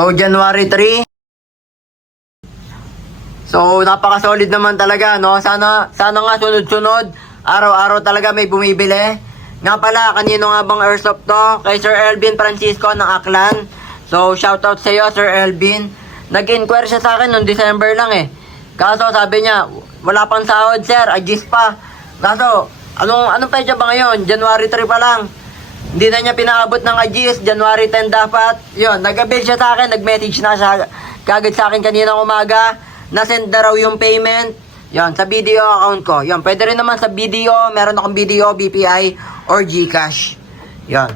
So, January 3. So, napaka-solid naman talaga, no? Sana nga sunod-sunod. Araw-araw talaga may bumibili. Nga pala, kanino nga bang airsoft to? Kay Sir Elvin Francisco ng Aklan. So, shoutout sa iyo, Sir Elvin. Nag-inquire siya sa akin noong December lang eh. Kaso, sabi niya, wala pang sahod, sir. Agis pa. Kaso, anong petsa ba ngayon? January 3 pa lang. Hindi na niya pinaabot ng agis. January 10 dapat. Yun, nag-avail siya sa akin. Nag-message na siya kagad sa akin kaninang umaga. Na-send na raw yung payment. Yan, sa video account ko. Yan, pwede rin naman sa video. Meron akong video, BPI or GCash. Yan.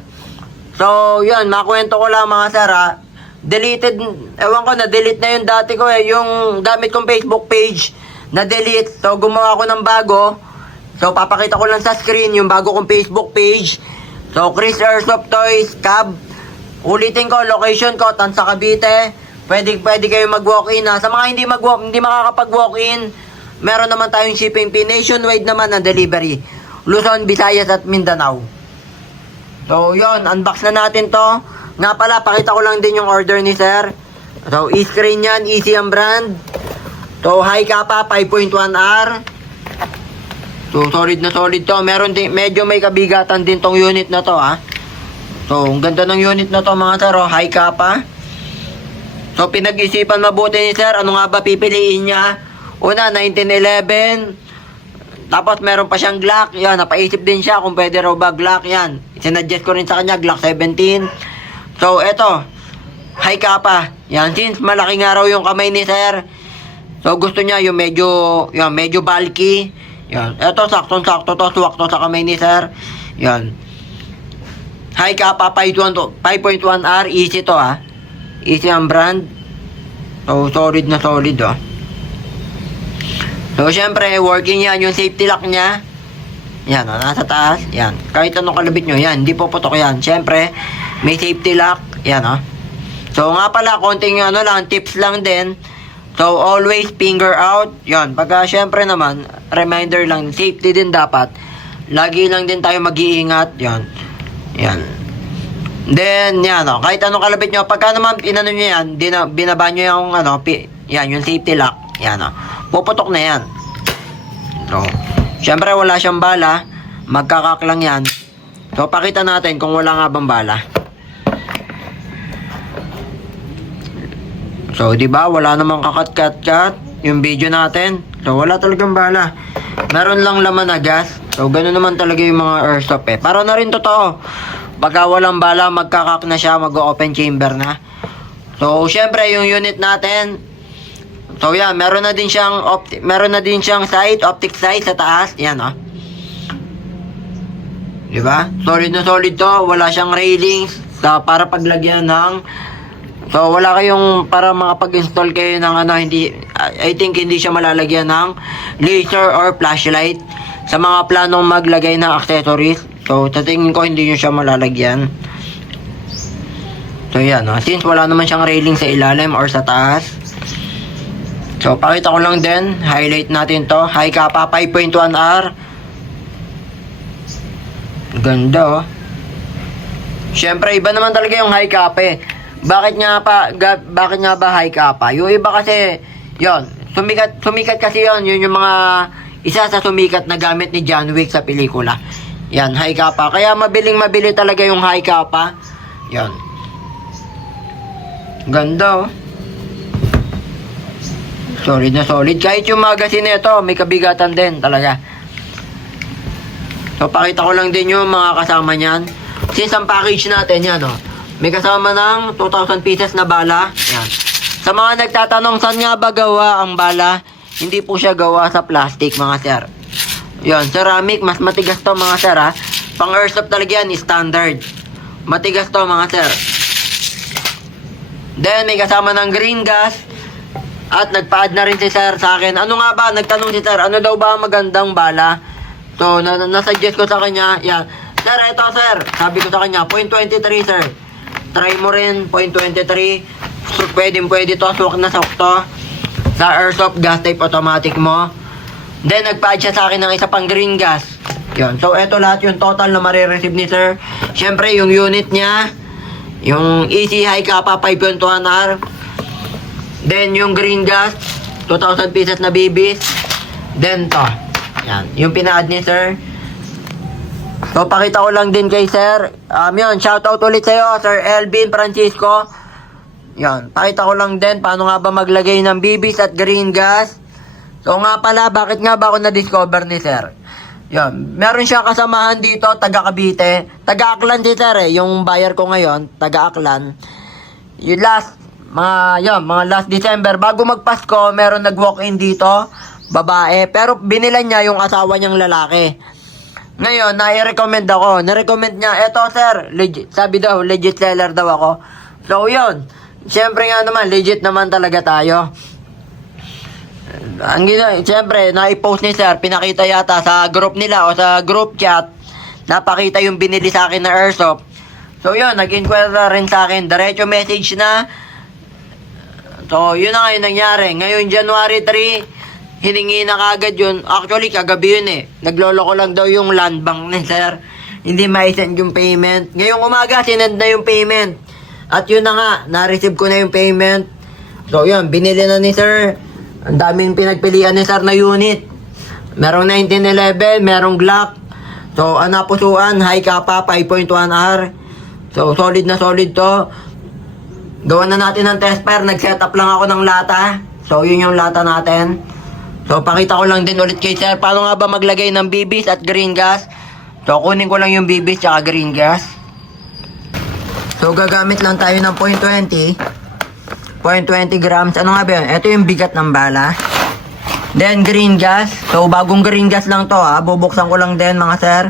So, yan, makwento ko lang mga sir ha. Deleted, ewan ko, na-delete na yung dati ko eh. Yung gamit kong Facebook page, na-delete. So, gumawa ko ng bago. So, papakita ko lang sa screen yung bago kong Facebook page. So, Chris Airsoft Toys, Cab. Ulitin ko, location ko, Tansa, Cavite. Pwede kayo mag-walk-in ha. Sa mga hindi makakapag-walk-in, meron naman tayong shipping fee. Nationwide naman ang delivery. Luzon, Visayas at Mindanao. So, yon, unbox na natin to. Nga pala, pakita ko lang din yung order ni sir. So, e-screen yan, easy ang brand. So, high kappa, 5.1R. So, solid na solid to. Meron din, medyo may kabigatan din tong unit na to ha. So, ang ganda ng unit na to mga sir, oh, high kappa. So, pinag-isipan mabuti ni sir, ano nga ba pipiliin niya? Una, 1911. Tapos, meron pa siyang Glock. Yan, napaisip din siya kung pwede raw ba Glock. Yan, sinuggest ko rin sa kanya, Glock 17. So, eto, high kappa. Yan, since malaki nga raw yung kamay ni sir. So, gusto niya yung medyo bulky. Yan, eto, saktong-sakto to, suwakto sa kamay ni sir. Yan. High kappa, 5.1R, easy to ha. Easy ang brand. So, solid na solid oh. So, syempre, working yan. Yung safety lock niya. Yan oh, nasa taas. Yan. Kahit anong kalabit nyo, yan. Hindi po putok yan. Syempre, may safety lock. Yan oh. So, nga pala, konting tips lang din. So, always finger out. Yan. Pagka, syempre naman, reminder lang, safety din dapat. Lagi lang din tayo mag-iingat. Yan. Yan. Then, yan o, kahit anong kalabit nyo, pagka naman inano nyo yan, binaba nyo yung yan, yung safety lock, yan o, puputok na yan. So, syempre wala siyang bala, magkakak lang yan. So, pakita natin kung wala nga bang bala. So, di ba wala namang kakat-kat-kat yung video natin. So, wala talagang bala. Meron lang laman na gas. So, ganoon naman talaga yung mga airsoft eh. Para na rin totoo. Pagka walang bala, magkakak na siya, mag-open chamber na. So, syempre, yung unit natin, so yan, meron na din siyang sight, optic sight sa taas. Yan, oh. Diba? Solid na solid to. Wala siyang railings para paglagyan ng... So, wala kayong para makapag-install kayo ng I think hindi siya malalagyan ng laser or flashlight sa mga planong maglagay ng accessories. So, sa tingin ko, hindi nyo siya malalagyan. So, yan. Since wala naman siyang railing sa ilalim or sa taas. So, pakita ko lang din. Highlight natin to. High kappa, 5.1R. Ganda, oh. Siyempre, iba naman talaga yung high kappa eh. Bakit nga ba high kappa? Yung iba kasi, yon, sumikat kasi yon. Yun yung mga, isa sa sumikat na gamit ni John Wick sa pelikula. Yan, high kappa. Kaya mabili talaga yung high kappa. Yan. Ganda, oh. Solid na solid. Kahit yung magazine nito, may kabigatan din talaga. So, pakita ko lang din yung mga kasama niyan. Since ang package natin, yan, oh. May kasama ng 2,000 pieces na bala. Yan. Sa mga nagtatanong, saan nga ba gawa ang bala? Hindi po siya gawa sa plastic, mga sir. Yan, ceramic, mas matigas to mga sir ha. Pang airsoft talaga yan, standard. Matigas to mga sir. Then, may kasama ng green gas. At nagpa-add na rin si sir sa akin. Ano nga ba? Nagtanong si sir, ano daw ba ang magandang bala? So, nasuggest ko sa kanya, yan. Sir, ito sir. Sabi ko sa kanya, 0.23 sir. Try mo rin, 0.23. So, pwede to, suwak na suwak to. Sa airsoft gas type automatic mo. Then, nagpa-add siya sa akin ng isa pang green gas. Yun. So, eto lahat yung total na marireceive ni sir. Siyempre, yung unit niya. Yung easy high kappa 5.1R. Then yung green gas, 2,000 pieces na bibis. Then to. Yan, yung pina-add ni sir. So, pakita ko lang din kay sir. Yun, shoutout ulit sa'yo, Sir Elvin Francisco. Yan, pakita ko lang din paano nga ba maglagay ng bibis at green gas. So, nga pala, bakit nga ba ako na-discover ni sir? Yan, meron siya kasamahan dito, taga Cavite. Taga Aklan si sir yung buyer ko ngayon, taga Aklan. Yung mga last December, bago magpasko, meron nag-walk-in dito, babae. Pero binilan niya yung asawa niyang lalaki. Ngayon, nai-recommend ako. Na-recommend niya, eto sir, legit, sabi daw, legit seller daw ako. So, yun. Siyempre nga naman, legit naman talaga tayo. Siyempre, na-post ni sir, pinakita yata sa group nila o sa group chat, napakita yung binili sa akin na airsoft. So, yun, nag-inquire rin sa akin. Diretso message na. So, yun na nga yung nangyari. Ngayon, January 3, hiningi na kagad yun. Actually, kagabi yun Nagloloko lang daw yung land bank ni sir. Hindi ma-send yung payment. Ngayong umaga, sinend na yung payment. At yun na nga, na-receive ko na yung payment. So, yun, binili na ni sir. Ang daming pinagpilian ni sir na unit. Merong 1911, merong Glock. So, napusuan, high kappa, 5.1R. So, solid na solid to. Gawa na natin ng test fire. Nag-setup lang ako ng lata. So, yun yung lata natin. So, pakita ko lang din ulit kay sir. Paano nga ba maglagay ng bibis at green gas? So, kunin ko lang yung bibis at green gas. So, gagamit lang tayo ng 0.20 grams. Ano nga ba yun? Ito yung bigat ng bala. Then, green gas. So, bagong green gas lang to Bubuksan ko lang din mga sir.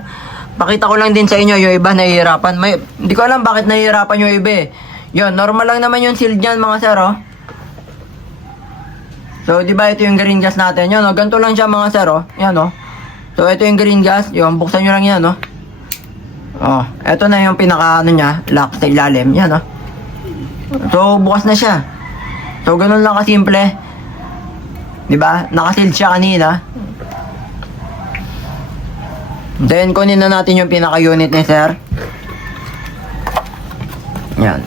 Pakita ko lang din sa inyo. Yung iba nahihirapan. Hindi ko alam bakit nahihirapan yung iba Yun, normal lang naman yung seal dyan mga sir So, di ba ito yung green gas natin? Yan ganito lang siya mga sir Yan So, ito yung green gas. Yun, buksan nyo lang yan ito na yung pinaka niya, lock sa ilalim. Yan So, bukas na siya. So, ganun lang kasimple. Di ba? Nakaseal siya kanina. Then, kunin na natin yung pinaka-unit ni sir. Yan.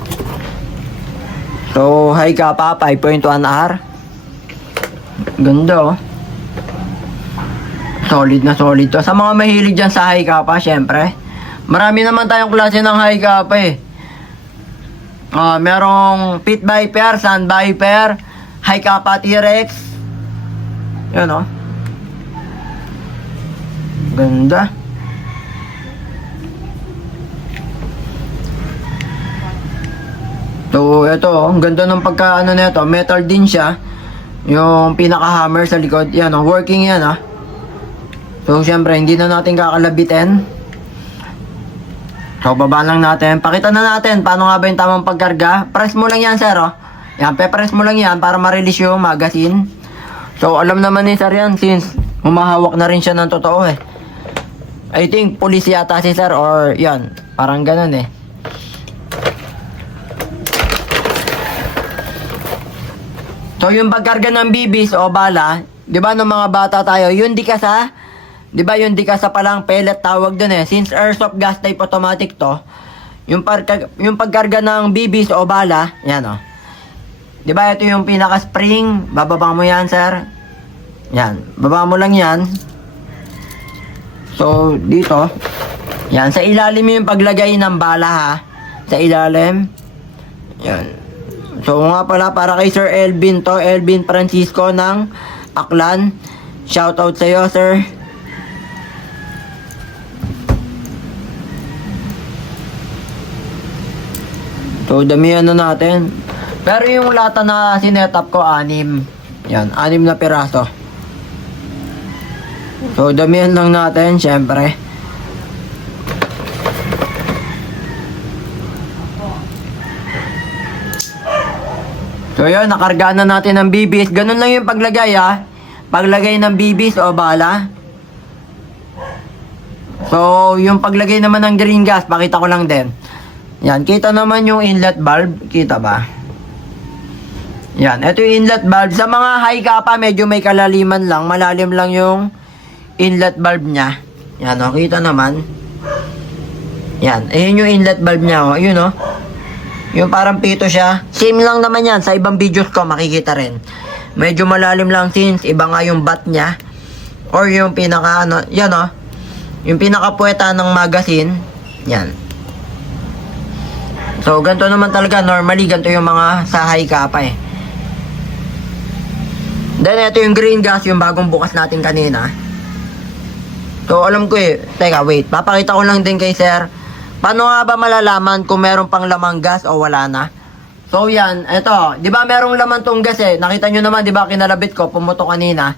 So, high kappa, 5.1R. Ganda Solid na solid to. Sa mga mahilig dyan sa high kappa, syempre. Marami naman tayong klase ng high kappa merong Pit Viper, Sun Viper, high kappa T-Rex. Yan Ganda. So, ito ang ganda ng pagkaano nito. Metal din siya. Yung pinaka-hammer sa likod. Yan working yan So, syempre, hindi na natin kakalabitin. So, baba lang natin. Pakita na natin paano nga ba yung tamang pagkarga. Press mo lang yan, sir Yan, pe-press mo lang yan para ma-release yung magazine. So, alam naman ni sir yan since humahawak na rin siya ng totoo I think, police yata si sir or yan. Parang ganun So, yung pagkarga ng bibis o bala, di ba nung mga bata tayo, yung dikasa, di ba yung dikasa palang pellet tawag dun Since airsoft gas type automatic to, yung pagkarga ng bibis o bala, yan di ba ito yung pinaka-spring, bababa mo yan sir. Yan, baba mo lang yan. So, dito, yan, sa ilalim yung paglagay ng bala sa ilalim. Yan. So nga pala para kay Sir Elvin to, Elvin Francisco ng Aklan. Shoutout sa iyo, sir. So damihan na natin. Pero yung lata na sinetup ko 6. Yan, 6 na piraso. So damihan lang natin, syempre. So yun, nakargaan na natin ng bibis. Ganun lang yung paglagay Paglagay ng bibis o bala. So, yung paglagay naman ng green gas, pakita ko lang din. Yan, kita naman yung inlet valve. Kita ba? Yan, ito yung inlet valve. Sa mga high kappa, medyo may kalaliman lang. Malalim lang yung inlet valve niya. Yan, kita naman. Yan, ayun yung inlet valve niya. Ayun Yung parang pito siya. Same lang naman yan. Sa ibang videos ko makikita rin. Medyo malalim lang since iba nga yung bat niya. Or yung pinaka ano, yan o. Yung pinaka puweta ng magazine. Yan. So, ganito naman talaga. Normally, ganito yung mga sa high kappa eh. Then, ito yung green gas, yung bagong bukas natin kanina. So, alam ko eh. Teka, wait. Papakita ko lang din kay sir. Paano nga ba malalaman kung meron pang lamang gas o wala na? So, yan. Ito. Di ba merong laman tong gas eh? Nakita nyo naman, di ba, kinalabit ko, pumutok kanina.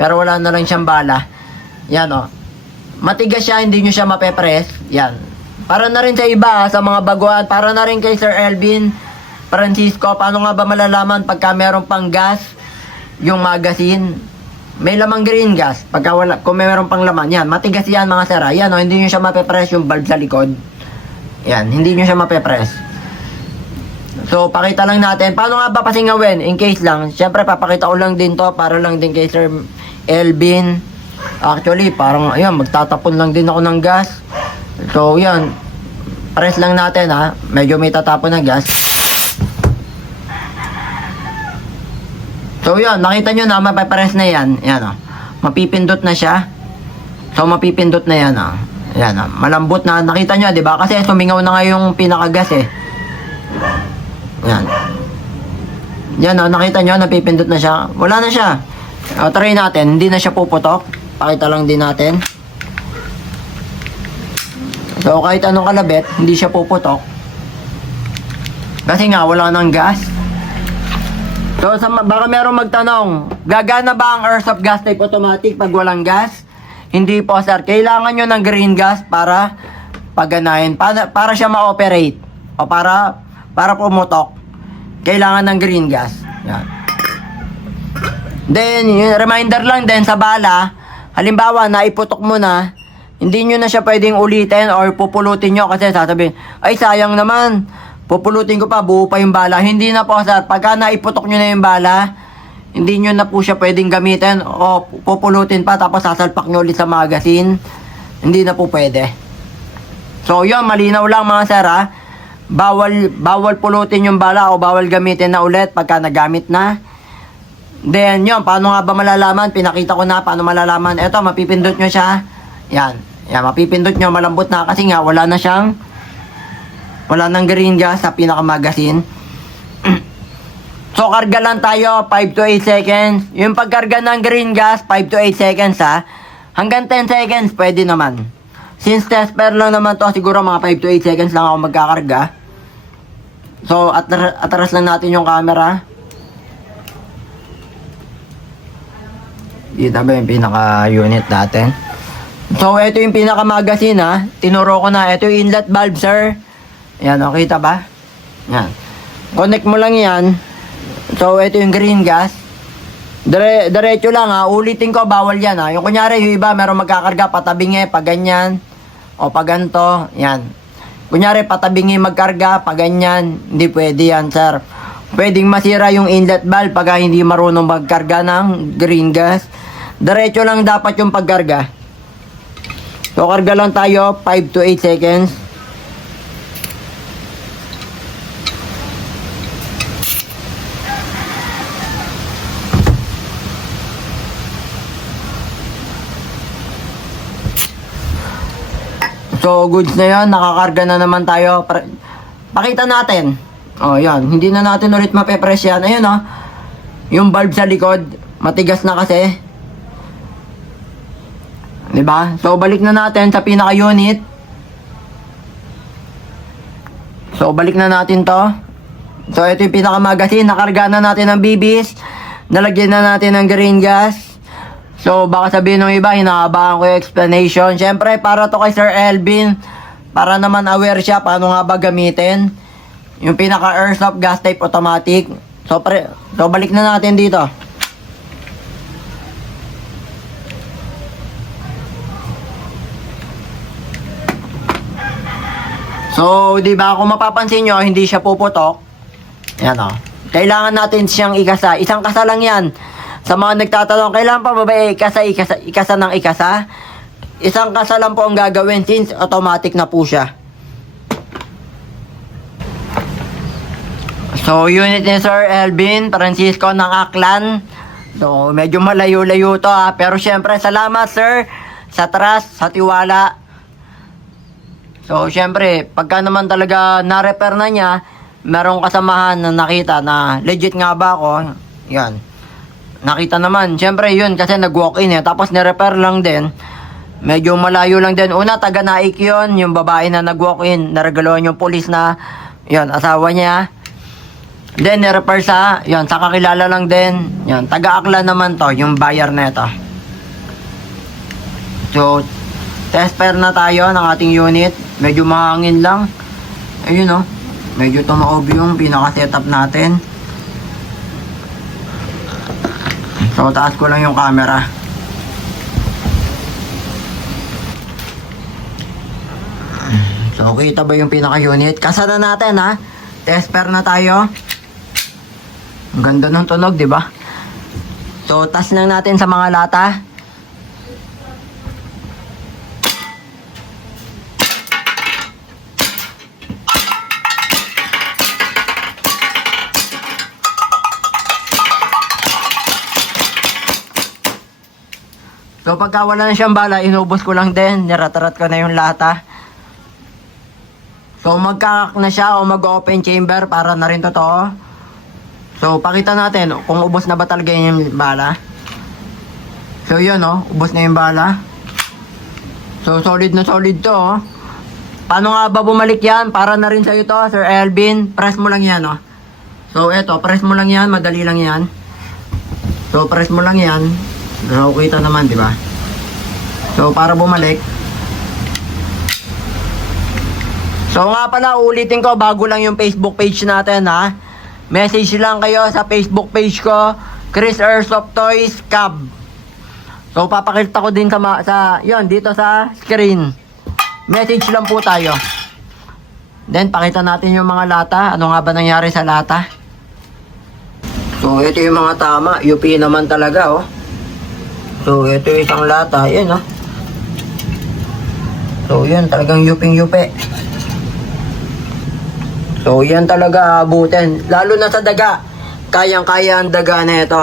Pero wala na lang siyang bala. Yan o. Matigas siya, hindi nyo siya mapepress. Yan. Para na rin sa iba, sa mga baguhan. Para na rin kay Sir Elvin Francisco. Paano nga ba malalaman pagka meron pang gas yung magazine? May lamang green gas. Pagka wala, kung meron pang laman, yan. Matigas yan mga sir. Yan o, hindi nyo siya mapepress yung bulb sa likod. Yan, hindi nyo siya mapepress. So, pakita lang natin. Paano nga ba pasingawin? In case lang. Siyempre, papakita ko lang din to para lang din kay Sir Elvin. Actually, parang, ayan, magtatapon lang din ako ng gas. So, yan. Press lang natin, ha. Medyo may tatapon na gas. So, yan. Nakita nyo na, mapapress na yan. Yan, o. Mapipindot na siya. So, mapipindot na yan, o. Yan, o. Malambot na. Nakita nyo, di ba? Kasi sumingaw na nga yung pinakagas, eh. Yan. Yan, o. Nakita nyo, napipindot na siya. Wala na siya. O, try natin. Hindi na siya puputok. Pakita lang din natin. So, kahit anong kalabit, hindi siya puputok. Kasi nga, wala nang gas. So, baka merong magtanong, gagana ba ang airsoft gas type automatic pag walang gas? Hindi po, sir. Kailangan nyo ng green gas para paganahin. Para siya ma-operate. O para pumutok. Kailangan ng green gas. Yan. Then, yung reminder lang din sa bala, halimbawa, naiputok mo na, hindi nyo na siya pwedeng ulitin or pupulutin nyo kasi sasabihin, ay sayang naman, pupulutin ko pa, buo pa yung bala. Hindi na po sir, pagka naiputok nyo na yung bala, hindi nyo na po siya pwedeng gamitin o pupulutin pa tapos sasalpak nyo ulit sa magazine. Hindi na po pwede. So yun, malinaw lang mga sir ha. Bawal pulutin yung bala o bawal gamitin na ulit pagka nagamit na. Then yun, paano nga ba malalaman? Pinakita ko na paano malalaman. Eto, mapipindot nyo siya. Yan. Yan, mapipindot nyo, malambot na kasi nga wala nang green gas sa pinaka-magazine. So, karga lang tayo, 5 to 8 seconds. Yung pagkarga ng green gas, 5 to 8 seconds ha. Hanggang 10 seconds, pwede naman. Since test pair lang naman to, siguro mga 5 to 8 seconds lang ako magkakarga. So, atras lang natin yung camera. Dito ba yung pinaka-unit natin? So, ito yung pinaka-magazine ha. Tinuro ko na. Ito yung inlet valve, sir. Yan, o, kita ba? Yan. Connect mo lang yan. So, ito yung green gas. Diretso lang ha. Ulitin ko, bawal yan ha. Yung kunyari, yung iba, meron magkakarga, patabingi, pag ganyan. O, pag ganito. Yan. Kunyari, patabingi magkarga, pag ganyan. Hindi pwede yan, sir. Pwedeng masira yung inlet valve pag hindi marunong magkarga ng green gas. Diretso lang dapat yung pagkarga. So, karga lang tayo, 5 to 8 seconds. So, goods na yan. Nakakarga na naman tayo. Pakita natin. O, yan. Hindi na natin ulit mapepress yan. Ayun, o. Yung valve sa likod, matigas na kasi. Diba? So, balik na natin sa pinaka-unit. So, balik na natin to. So, ito yung pinaka-magazine. Nakarga na natin ng BBs. Nalagyan na natin ng green gas. So, baka sabihin ng iba, hinahabaan ko yung explanation. Siyempre, para to kay Sir Elvin. Para naman aware siya paano nga ba gamitin. Yung pinaka-airsoft gas type automatic. So, balik na natin dito. So, di ba kung mapapansin nyo, hindi siya puputok. Yan o. Kailangan natin siyang ikasa. Isang kasa lang yan. Sa mga nagtatanong, kailangan pa ba ikasa ng ikasa? Isang kasa lang po ang gagawin since automatic na po siya. So, unit ni Sir Elvin Francisco ng Aklan. So, medyo malayo-layo to ha. Pero syempre, salamat sir sa trust, sa tiwala. So, syempre, pagka naman talaga na-repair na niya, merong kasamahan na nakita na legit nga ba ako. Yan. Nakita naman. Syempre, yun kasi nag-walk-in eh. Tapos, ni-repair lang din. Medyo malayo lang din. Una, taga Naik yun. Yung babae na nag-walk-in. Naregaloan yung pulis na, yun, asawa niya. Then, ni-repair sa, yun, sa kakilala lang din. Yun, taga-Aklan naman to, yung buyer na ito. So, test pair na tayo ng ating unit. Medyo mahangin lang. Ayun, oh. Medyo tumaob yung pinaka-setup natin. So, taas ko lang yung camera. So, kita ba yung pinaka-unit? Kasa na natin, ha? Test pair na tayo. Ang ganda ng tunog, di ba? So, tas lang natin sa mga lata. So, pagka wala na siyang bala, inubos ko lang din. Niratarat ko na yung lata. So, magkakak na siya o mag-open chamber para na rin totoo. So, pakita natin kung ubos na ba talaga yung bala. So, yun, oh. Ubos na yung bala. So, solid na solid to, oh. Paano nga ba bumalik yan? Para na rin sa'yo to, Sir Elvin. Press mo lang yan, oh. So, eto. Press mo lang yan. Madali lang yan. So, press mo lang yan. So, kita naman, di ba? So, para bumalik. So, nga pala, ulitin ko, bago lang yung Facebook page natin, ha? Message lang kayo sa Facebook page ko, Chris Airsoft Toys Cab. So, papakita ko din sa yon dito sa screen. Message lang po tayo. Then, pakita natin yung mga lata. Ano nga ba nangyari sa lata? So, ito yung mga tama. UP naman talaga, oh. So, ito yung isang lata. Yan, oh. So, yan. Talagang yuping-yupi. So, yan talaga abutin. Lalo na sa daga. Kayang-kaya ang daga na ito.